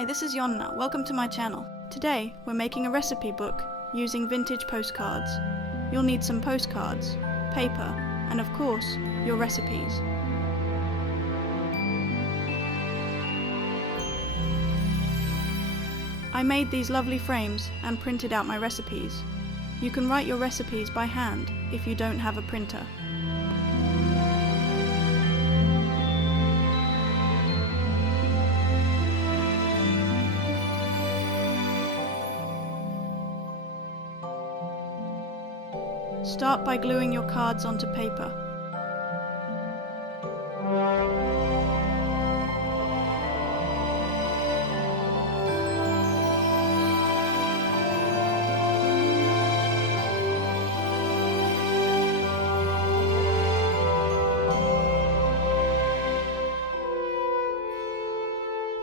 Hi, this is Yonna. Welcome to my channel. Today, we're making a recipe book using vintage postcards. You'll need some postcards, paper, and of course, your recipes. I made these lovely frames and printed out my recipes. You can write your recipes by hand if you don't have a printer. Start by gluing your cards onto paper.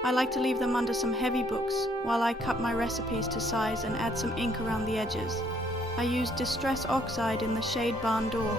I like to leave them under some heavy books while I cut my recipes to size and add some ink around the edges. I used Distress Oxide in the shade Barn Door.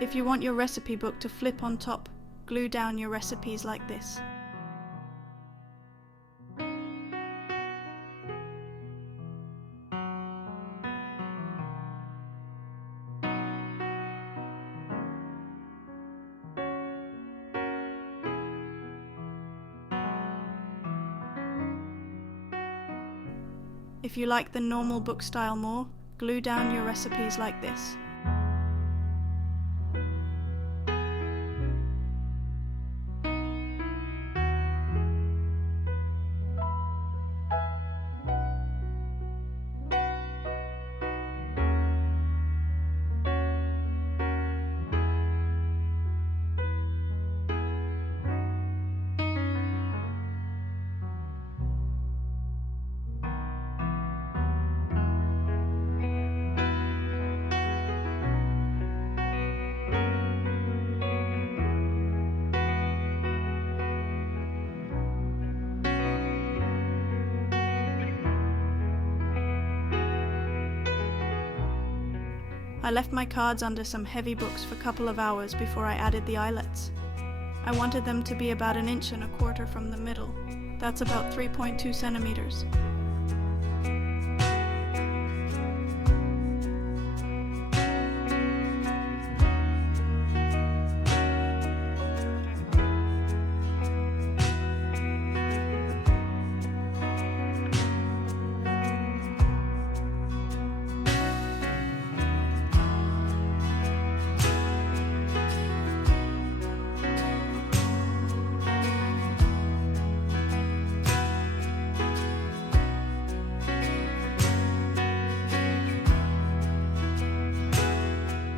If you want your recipe book to flip on top, glue down your recipes like this. If you like the normal book style more, glue down your recipes like this. I left my cards under some heavy books for a couple of hours before I added the eyelets. I wanted them to be about 1.25 inches from the middle. That's about 3.2 centimeters.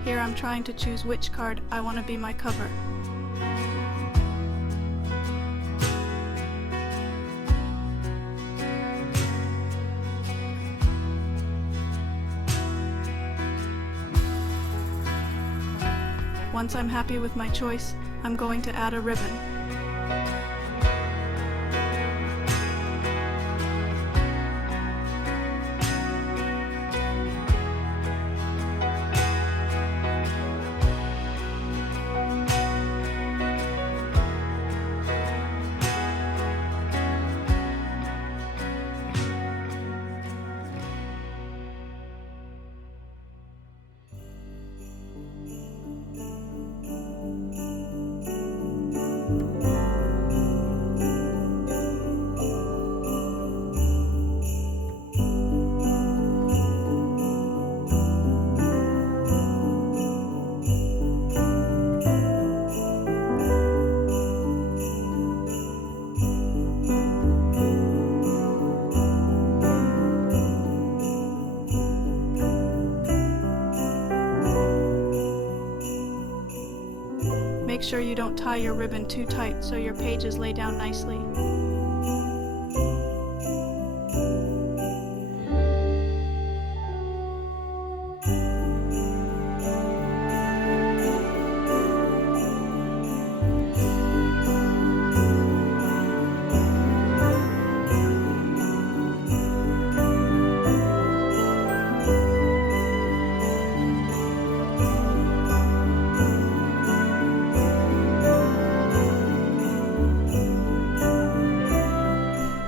Here I'm trying to choose which card I want to be my cover. Once I'm happy with my choice, I'm going to add a ribbon. sure you don't tie your ribbon too tight so your pages lay down nicely.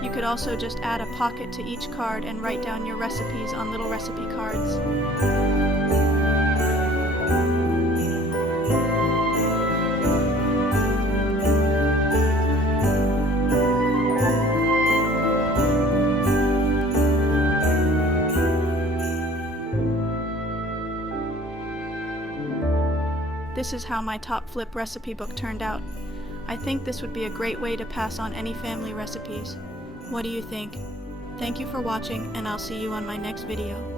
You could also just add a pocket to each card and write down your recipes on little recipe cards. This is how my top flip recipe book turned out. I think this would be a great way to pass on any family recipes. What do you think? Thank you for watching, and I'll see you on my next video.